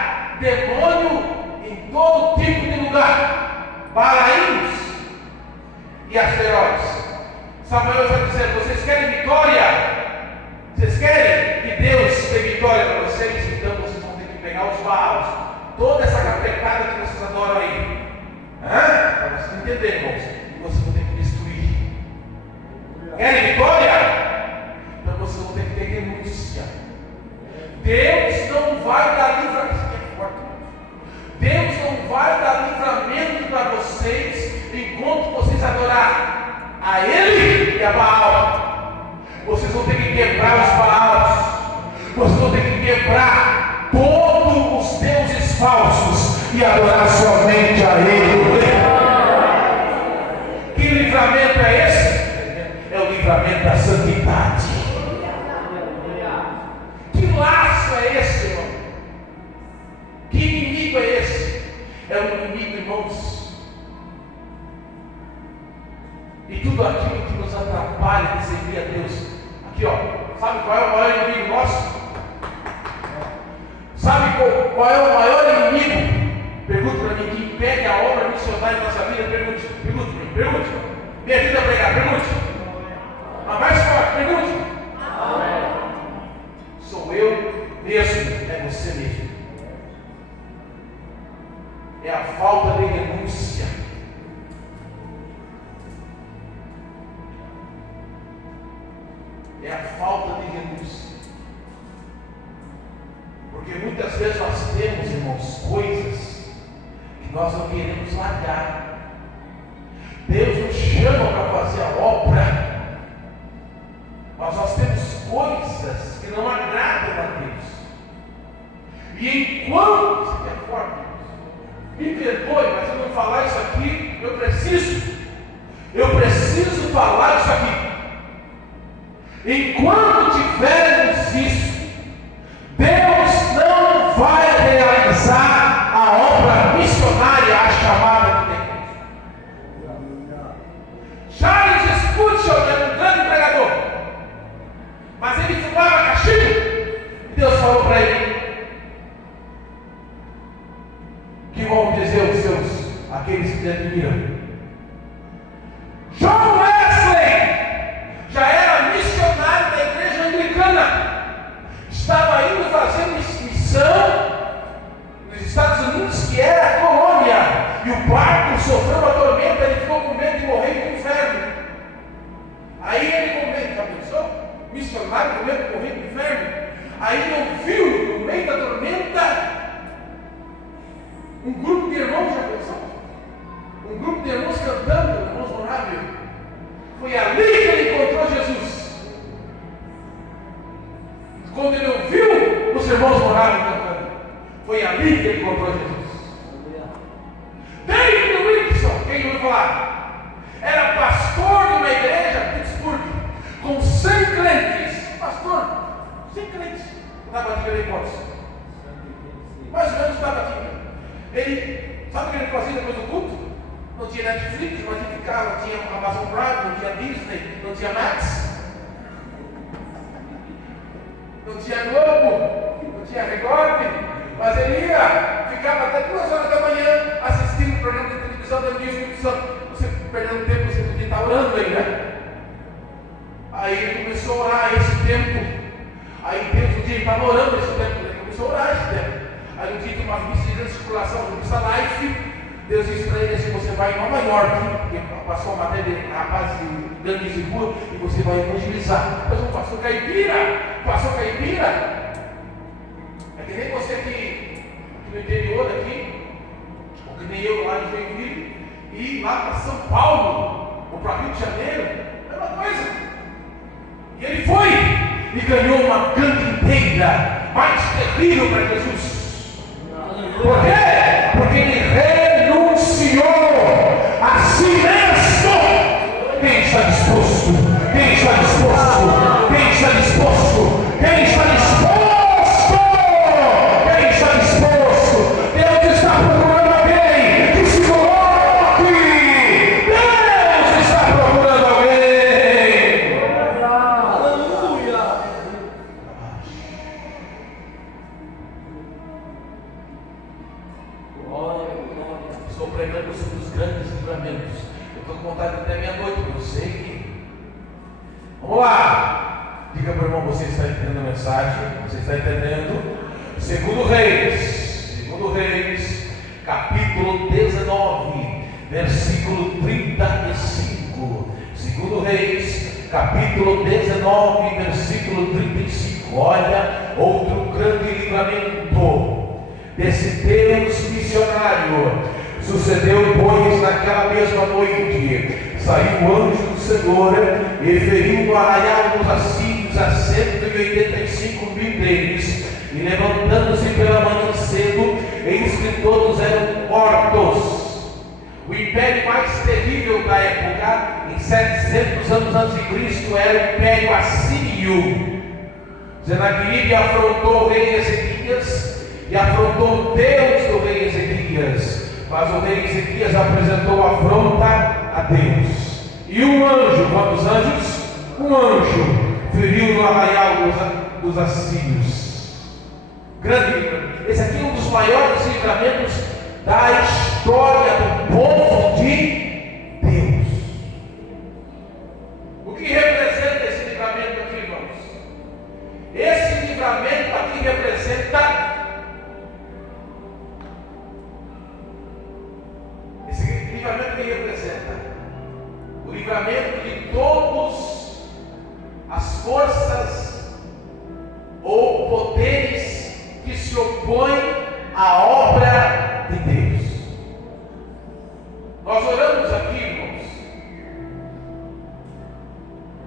demônio em todo tipo de lugar, Balaíns e asteroides. Samuel está dizendo: vocês querem vitória? Vocês querem que Deus dê vitória para vocês? Então vocês vão ter que pegar os Baals, toda essa capetada que vocês adoram aí, para vocês entenderem, irmãos, e vocês vão ter que destruir. Querem vitória? Então vocês vão ter que ter renúncia. Deus não vai dar livramento. Deus não vai dar livramento para vocês enquanto vocês adorarem a Ele e a Baal. Vocês vão ter que quebrar os Baals. Vocês vão ter que quebrar todos os deuses falsos e adorar somente a Ele. Que livramento é esse? É o livramento da santidade. Que laço é esse, irmão? Que inimigo é esse? É um inimigo, irmãos. E tudo aquilo que nos atrapalha de servir a Deus. Aqui, ó, sabe qual é o maior inimigo nosso? Sabe qual é o maior inimigo? Pergunta para mim, que impede a obra missionária em nossa vida. Pergunte. Me ajuda a pregar, pergunte. A mais forte, pergunte. Sou eu mesmo, é você mesmo. É a falta de renúncia. É a falta de renúncia. Porque muitas vezes nós temos, irmãos, coisas que nós não queremos largar. Deus nos chama para fazer a obra, mas nós temos coisas que não agradam a Deus. E enquanto é forte, me perdoe, mas eu não falar isso aqui, eu preciso falar isso aqui. Enquanto tivermos isso, Deus não vai realizar a obra missionária, a chamada de Deus. Charles Spurgeon era um grande pregador, mas ele fumava cachimbo, e Deus falou para ele: que vão dizer os seus, aqueles que te admiram? John Wesley já era missionário da igreja anglicana, estava indo fazer missão nos Estados Unidos, que era a colônia, e o barco sofreu uma tormenta, ele ficou com medo de morrer no inferno. Aí ele, com medo, já pensou? Missionário com medo de morrer no inferno? Aí ele ouviu, no meio da tormenta, honraram o meu caminho. Foi ali que ele encontrou Jesus. David Wilson, quem ouviu falar? Era pastor de uma igreja em Pittsburgh, com 100 crentes. Pastor, 100 crentes. Na batida de hipótese. Mais ou menos na batida. Ele, sabe o que ele fazia depois do culto? Não tinha Netflix, não tinha ficar, não tinha Amazon Prime, não tinha Disney, não tinha Max, não tinha Globo, não tinha Record, mas ele ia, ficava até 2 horas da manhã assistindo um programa de televisão da Espírito Santo. Você perdendo tempo, você podia estar orando aí, né? Aí ele começou a orar esse tempo. Aí Deus um dia ele estava orando esse tempo, ele começou a orar esse tempo. Aí um dia tem umas missas de grande circulação, uma missa live. Deus disse para ele assim: você vai em Nova York, porque passou uma matéria de rapazes de gangues de rua, e você vai evangelizar. Mas um pastor caipira, é que nem você aqui no interior aqui, ou que nem eu lá em Joinville, e ir lá para São Paulo, ou para Rio de Janeiro, é uma coisa. E ele foi, e ganhou uma gangue inteira, mais terrível para Jesus. Por quê? Porque ele renunciou a si mesmo. Quem está disposto? Quem está disposto? Quem está disposto? Quem está disposto? Quem está disposto? Deus está procurando alguém que se coloque. Deus está procurando alguém. Aleluia. Estou pregando sobre os grandes livramentos. Eu estou com vontade até meia-noite, eu sei que. Vamos lá! Diga para o irmão, você está entendendo a mensagem? Você está entendendo? Segundo Reis, capítulo 19, versículo 35. Segundo Reis, capítulo 19, versículo 35. Olha, outro grande livramento desse Deus missionário. Sucedeu, pois, naquela mesma noite, saiu o anjo do Senhor e feriu no arraial dos assírios a 185 mil deles, e levantando-se pela manhã cedo, eis que todos eram mortos. O império mais terrível da época, em 700 anos antes de Cristo, era o império assírio. Senaqueribe afrontou o rei Ezequias e afrontou o Deus do rei Ezequias. Mas o rei Ezequias apresentou afronta a Deus. E um anjo, quantos anjos? Um anjo feriu no arraial dos assírios. Grande livramento. Esse aqui é um dos maiores livramentos da história do povo de Deus. O que representa esse livramento aqui, irmãos? Esse livramento aqui representa que representa o livramento de todas as forças ou poderes que se opõem à obra de Deus. Nós oramos aqui, irmãos,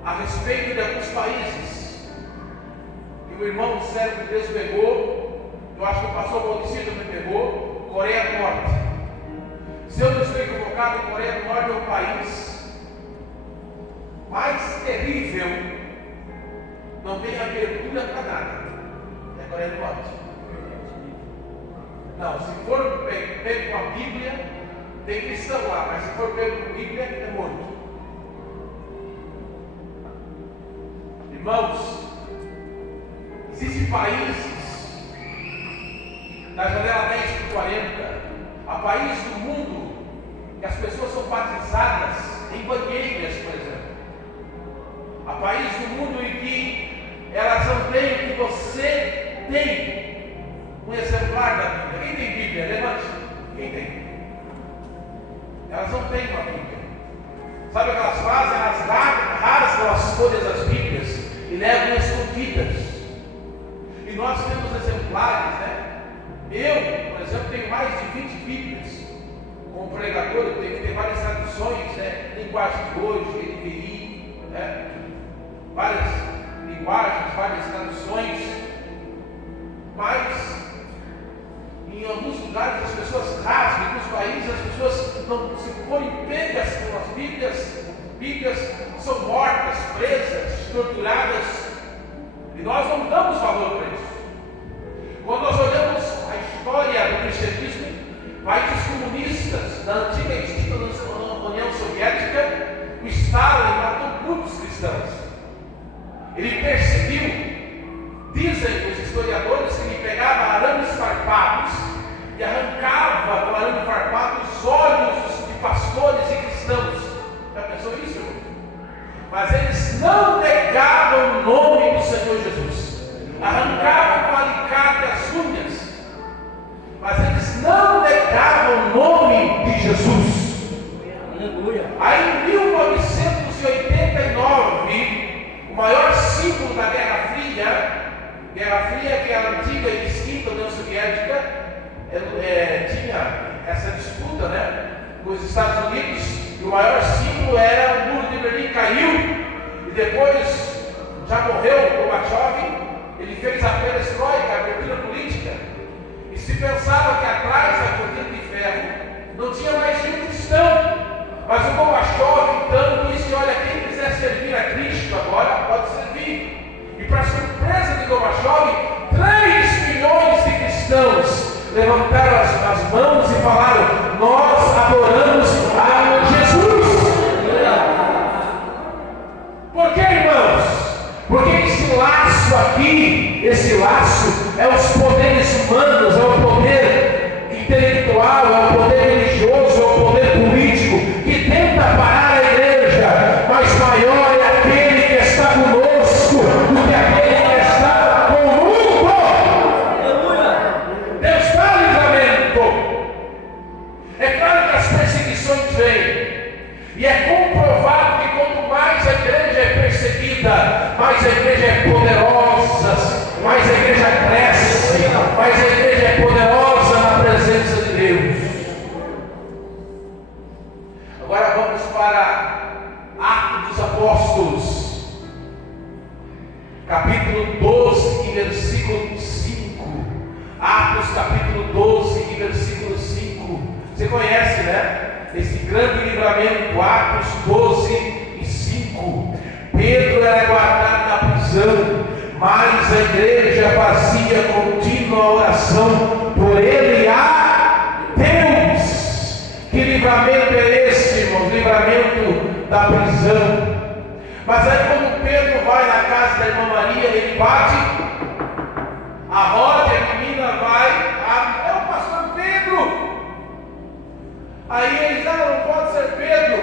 a respeito de alguns países que o irmão servo de Deus pegou. Eu acho que o pastor Maurício também pegou. Coreia do Norte. Se eu não estou equivocado, a Coreia do Norte é o país mais terrível, não tem abertura para nada. É a Coreia do Norte. Não, se for pego com a Bíblia, tem cristão lá, mas se for pego com a Bíblia, é morto. Irmãos, existem países na janela 10 por 40. Há países do mundo que as pessoas são batizadas em banheiras, por exemplo. Há países do mundo em que elas não têm o que você tem. Um exemplar da Bíblia. Quem tem Bíblia? Levante. Quem tem? Elas não têm uma Bíblia. Sabe o que elas fazem? Elas rasgam as folhas das Bíblias e levam escondidas. E nós temos exemplares, né? Eu, por exemplo, tenho mais de 20 Bíblias. Como pregador, eu tenho que ter várias traduções, né? Linguagem de hoje, NVI, né? Várias linguagens, várias traduções. mas em alguns lugares as pessoas rasgam, em alguns países as pessoas não se põem pegas com as Bíblias são mortas, presas, torturadas, e nós não damos valor para isso. Quando nós olhamos a história do cristianismo, países comunistas da antiga extinta União Soviética, o Stalin matou muitos cristãos. Ele perseguiu, dizem os historiadores, que ele pegava arames farpados e arrancava com arame farpado os olhos de pastores e cristãos. Já pensou isso? Mas eles não negavam o nome do Senhor Jesus, arrancavam com alicate as unhas, mas eles não negavam o nome de Jesus. Aleluia. Aí em 1989, o maior símbolo da Guerra Fria, que é a antiga e extinta União Soviética, tinha essa disputa, né, com os Estados Unidos, e o maior símbolo era o Muro de Berlim caiu, e depois já morreu o Gorbachev, ele fez a perestroika, a abertura política, e se pensava que atrás da cortina de ferro não tinha mais nenhum cristão, mas o Gorbachev então disse: olha, quem quiser servir a Cristo agora pode servir. E para surpresa de Gorbachev, 3 milhões de cristãos levantaram as mãos e falaram: nós adoramos a Jesus. Por que, irmãos? Porque esse laço aqui, esse laço é os poderes humanos, é o poder intelectual, é o poder religioso, é o poder político que tenta parar a igreja, mas maior é aquele que está conosco do que aquele que está com o mundo. Deus dá livramento. É claro que as perseguições vêm, e é comprovado que quanto mais a igreja é perseguida, mais a igreja é poderosa, mais a igreja cresce, mais a igreja é poderosa na presença de Deus. Agora vamos para Atos dos Apóstolos, capítulo 12 e versículo 5. Atos capítulo 12 e versículo 5. Você conhece, né? Esse grande livramento, Atos 12 e 5. Pedro era guardado na prisão, mas a igreja fazia contínua oração por ele a Deus. Que livramento é esse, irmão? Livramento da prisão. Mas aí quando Pedro vai na casa da irmã Maria, ele bate a roda, a menina vai, é o pastor Pedro. Aí eles não pode ser Pedro.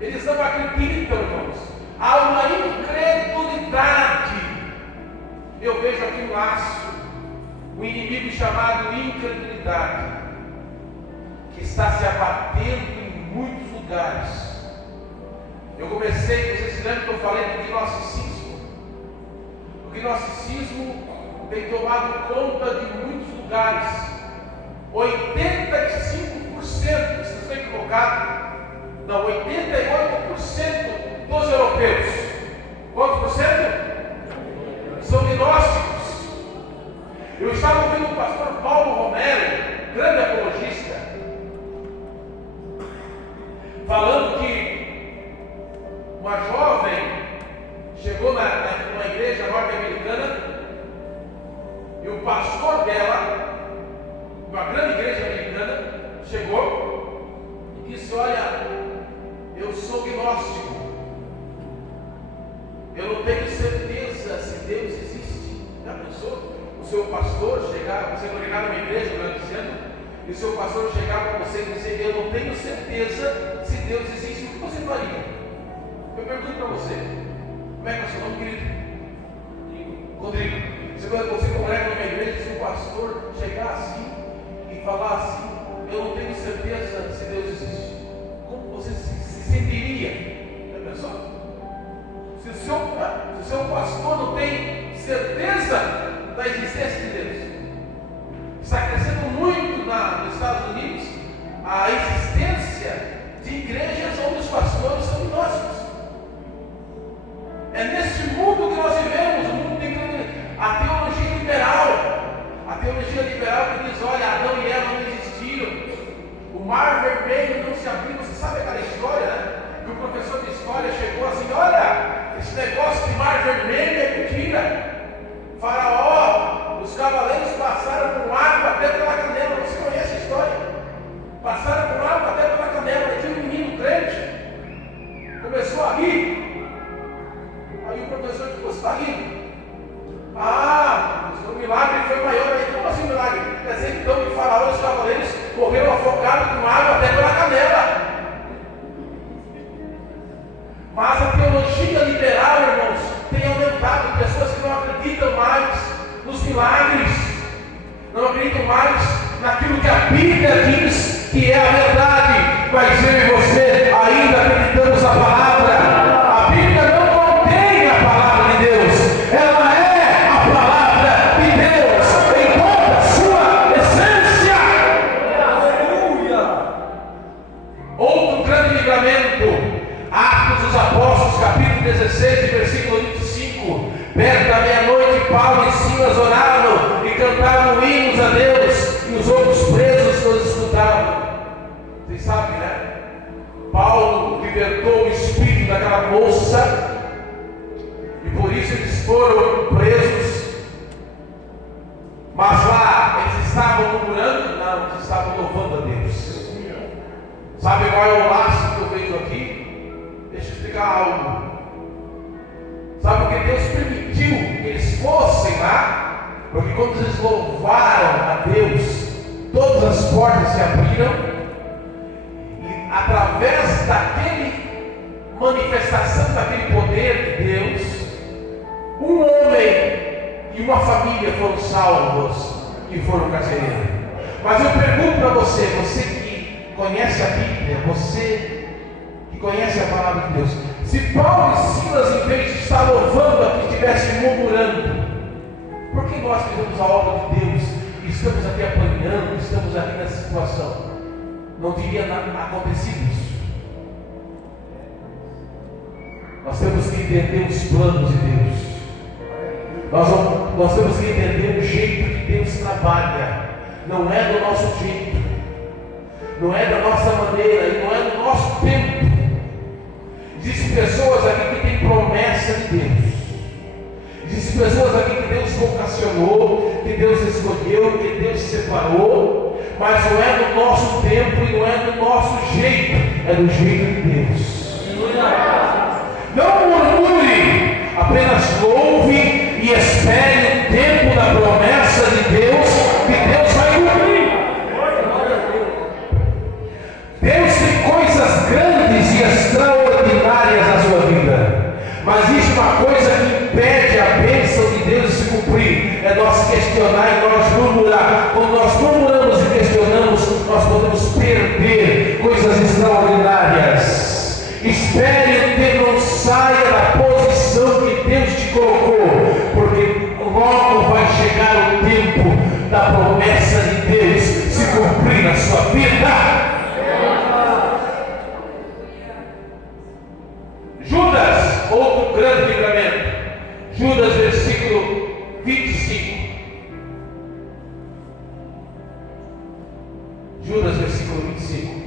Eles não acreditam, irmãos. Há uma incredulidade. Eu vejo aqui um laço, um inimigo chamado incredulidade, que está se abatendo em muitos lugares. Eu comecei, vocês se lembram que eu falei do gnosticismo? O gnosticismo tem tomado conta de muitos lugares. 85%, se não estou equivocado, não, 88% dos europeus. Quantos por cento? São gnósticos. Eu estava ouvindo o pastor Paulo Romero, grande apologista, falando que uma jovem chegou numa igreja norte-americana e o pastor dela, uma grande igreja americana, chegou e disse: olha, eu sou gnóstico, eu não tenho certeza se Deus existe. Já pensou? O seu pastor chegar, você chegar numa igreja, melhor dizendo, e o seu pastor chegar para você e dizer: eu não tenho certeza se Deus existe, o que você faria? Eu pergunto para você, como é que é o seu nome, querido? Rodrigo. Você congrega numa igreja e se o pastor chegar assim e falar assim: eu não tenho certeza se Deus existe, como você se sentiria? Já pensou? Se o seu pastor não tem certeza da existência de Deus. Está crescendo muito nos Estados Unidos a existência de igrejas onde os pastores são gnósticos. É nesse mundo que nós vivemos, o mundo de a teologia liberal. mar vermelho é mentira. Faraó, os cavaleiros passaram com água até pela canela. Você conhece a história? Passaram com água até pela canela. E tinha um menino crente, começou a rir. Aí o professor disse: você está rindo? O milagre foi maior. Aí, como assim o milagre? Quer dizer que então que Faraó e os cavaleiros morreram afogados com água até pela canela. Mas a teologia liberal, irmãos, tem aumentado. Pessoas que não acreditam mais nos milagres, não acreditam mais naquilo que a Bíblia diz que é a verdade. Mas eu e você ainda acreditamos na palavra. A Bíblia não contém a palavra de Deus, ela é a palavra de Deus em toda a sua essência. Aleluia! Outro grande livramento, Atos dos Apóstolos, capítulo 16, versículo 25. Perto da meia-noite, Paulo e Silas oraram e cantavam hinos a Deus, e os outros presos os escutavam. Vocês sabem, né? Paulo libertou o espírito daquela moça, e por isso eles foram presos. Mas lá, eles estavam murmurando? Não, eles estavam louvando a Deus. Sabe qual é o laço que eu vejo aqui? Deixa eu explicar algo. Sabe por que Deus permitiu que eles fossem lá? Porque quando eles louvaram a Deus, todas as portas se abriram, e através daquele manifestação daquele poder de Deus, um homem e uma família foram salvos e foram carcereiros. Mas eu pergunto para você, você que conhece a Bíblia, você que conhece a palavra de Deus, se Paulo e Silas, em vez de estar louvando aqui, estivessem murmurando, por que nós fizemos a obra de Deus e estamos aqui apanhando, estamos aqui nessa situação? Não teria acontecido isso. Nós temos que entender os planos de Deus. Nós temos que entender o jeito que Deus trabalha. Não é do nosso jeito, não é da nossa maneira e não é do nosso tempo. Existem pessoas aqui que têm promessa de Deus. Existem pessoas aqui que Deus vocacionou, que Deus escolheu, que Deus separou, mas não é do nosso tempo e não é do nosso jeito, é do jeito de Deus. Não murmure, apenas louve e espere o tempo da promessa de Deus, que Deus vai cumprir. Deus tem coisas grandes e extraordinárias na sua vida, mas existe uma coisa que impede a bênção de Deus de se cumprir, é nós questionar e nós murmurar. Quando nós murmuramos e questionamos, nós podemos perder coisas extraordinárias. Espere o tempo, não saia da posição que Deus te colocou, porque logo vai chegar o tempo da promessa de Deus se cumprir na sua vida. Judas, outro grande livramento. Judas, versículo 25. Judas, versículo 25.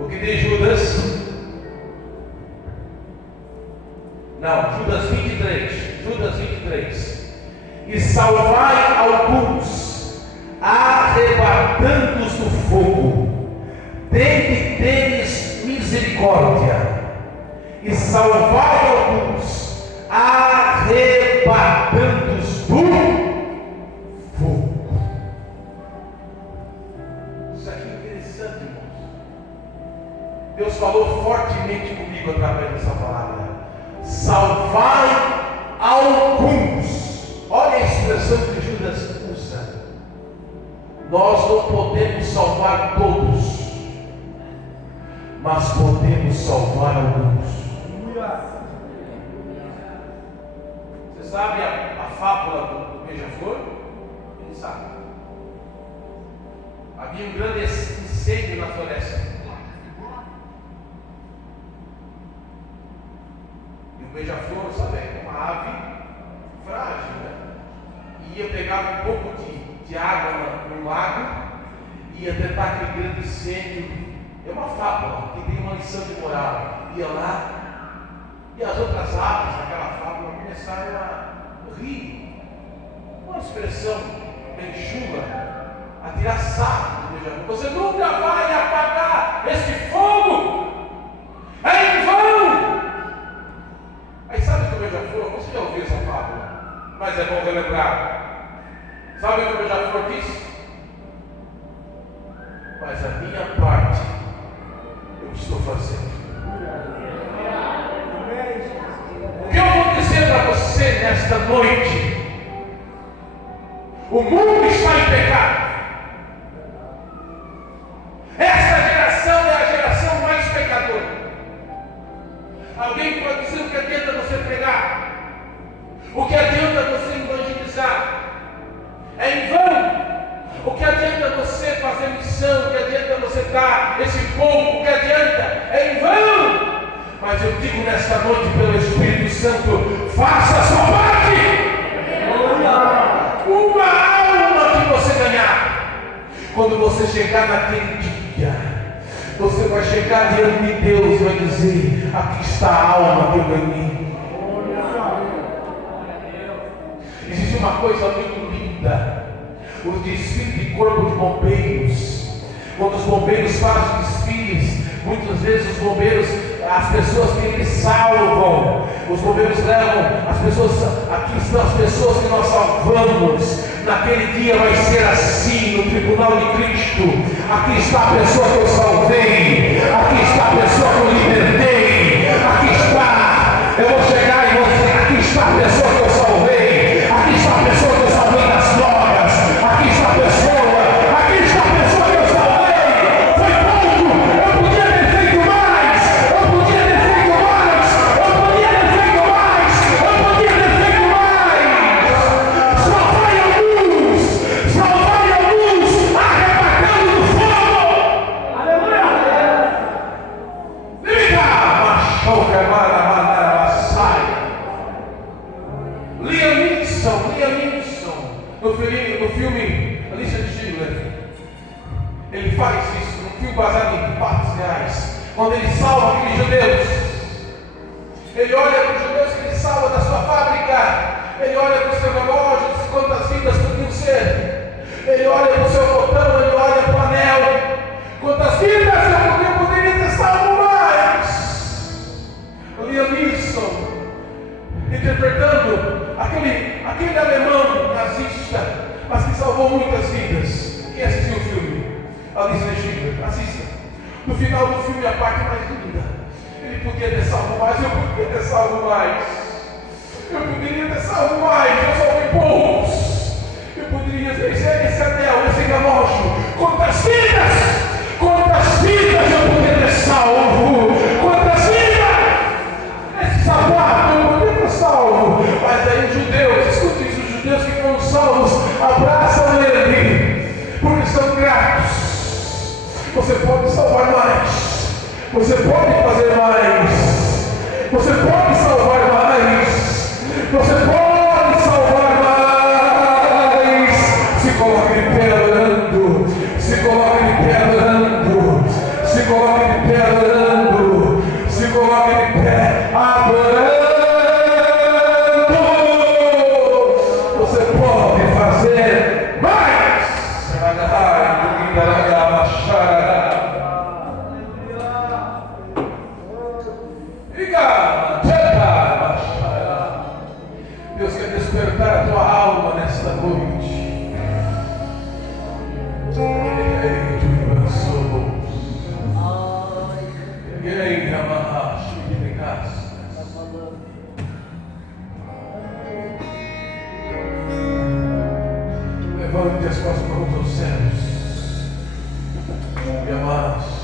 O que diz Judas? Não, Judas 23. Judas 23. E salvai alguns, arrebatando-os do fogo. Tende deles misericórdia. E salvai alguns, arrebatando-os do fogo. Isso aqui é interessante, irmãos. Deus falou fortemente comigo através dessa palavra. Salvai alguns. Olha a expressão que Judas usa. Nós não podemos salvar todos, mas podemos salvar alguns. Você sabe a fábula do beija-flor? Quem sabe? Havia um grande incêndio na floresta. E o beija-flor, sabe, é uma ave frágil, né? Ia pegar um pouco de água num lago, ia tentar aquele grande incêndio. É uma fábula que tem uma lição de moral. Ia lá E as outras aves daquela fábula começaram a rir. Uma expressão bem chula, a tirar sarro do beija-flor. Você nunca vai apagar este fogo, é em vão. Aí sabe o que o beija-flor, você já ouviu essa fábula, mas é bom relembrar. Sabe o que o beija-flor disse? Mas a minha parte eu estou fazendo. O que eu vou dizer para você nesta noite? O mundo está em pecado. Esta geração é a geração mais pecadora. Alguém pode dizer: o que adianta você pregar? O que adianta você evangelizar? É em vão. O que adianta você fazer missão? O que adianta você dar esse pouco? O que adianta? É em vão. Mas eu digo nesta noite pelo Espírito Santo: faça a sua parte. Uma alma que você ganhar. Quando você chegar naquele dia, você vai chegar diante de Deus e vai dizer: aqui está a alma que eu ganhei. Existe uma coisa muito linda: o desfile de corpo de bombeiros. Quando os bombeiros fazem desfiles, muitas vezes os bombeiros, as pessoas que eles salvam, os bombeiros levam as pessoas. Aqui estão as pessoas que nós salvamos. Naquele dia vai ser assim no tribunal de Cristo: aqui está a pessoa que eu salvei, aqui está a pessoa que eu libertei, aqui está, eu vou chegar e vou dizer: aqui está a pessoa que eu salvei, aqui está a pessoa que eu salvei das drogas, aqui está a pessoa que eu salvei. Foi pouco, eu podia ter feito mais, eu podia ter feito mais, eu podia ter feito mais, eu podia ter feito mais. Salvai alguns, arrebatando do fogo. Aleluia. Liga, machoca, Liam Neeson, no filme A Lista de Schindler, ele faz isso, num filme baseado em fatos reais, quando ele salva aqueles judeus. Ele olha para os judeus que ele salva da sua fábrica, ele olha para o seu relógio, quantas vidas podiam ser, ele olha para o seu botão, ele olha para o anel, quantas vidas eu poderia ter salvo mais. Liam Neeson interpretando aquele alemão nazista, mas que salvou muitas vidas. Quem assistiu o filme A Lista de Schindler? Assista. No final do filme, a parte mais linda: ele podia ter salvo mais, eu podia ter salvo mais, eu poderia ter salvo mais, eu salvei poucos. Eu poderia ter esse anel, esse relógio, quantas vidas eu poderia ter salvo, quantas vidas, esse sapato eu poderia ter salvo. Mas aí os judeus, escute isso, os judeus que foram salvos abraçam ele, porque são gratos. Você pode salvar mais, você pode fazer mais, você pode salvar mais, você pode salvar mais. Se coloque de pé orando, se coloque de pé orando, se coloque de pé orando, se coloque de pé adorando. Você pode fazer mais. Deus quer despertar a tua alma nesta noite. Levante as suas mãos aos céus e amasse.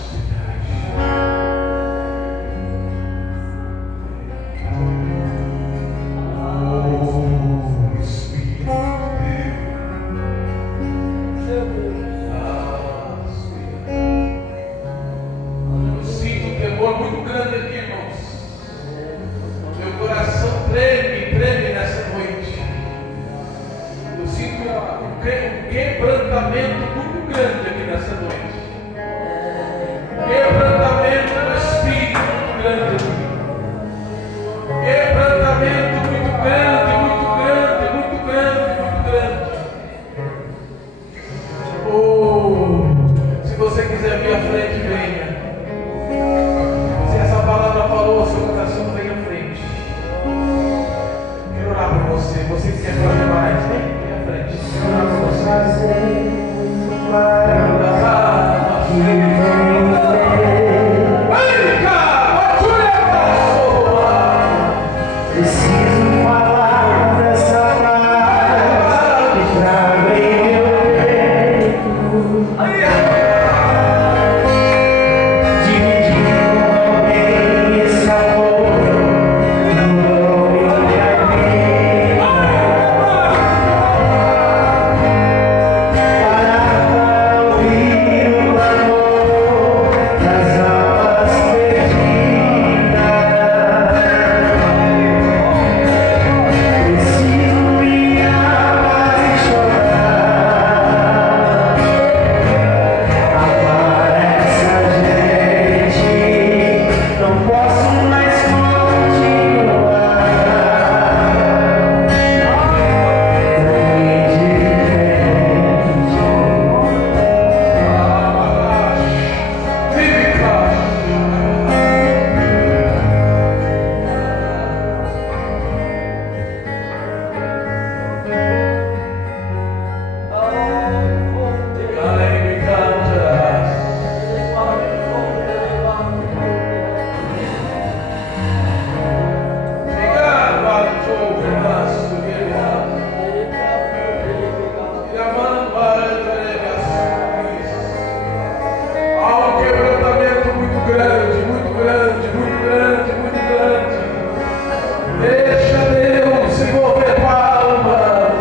Deixa Deus envolver palmas.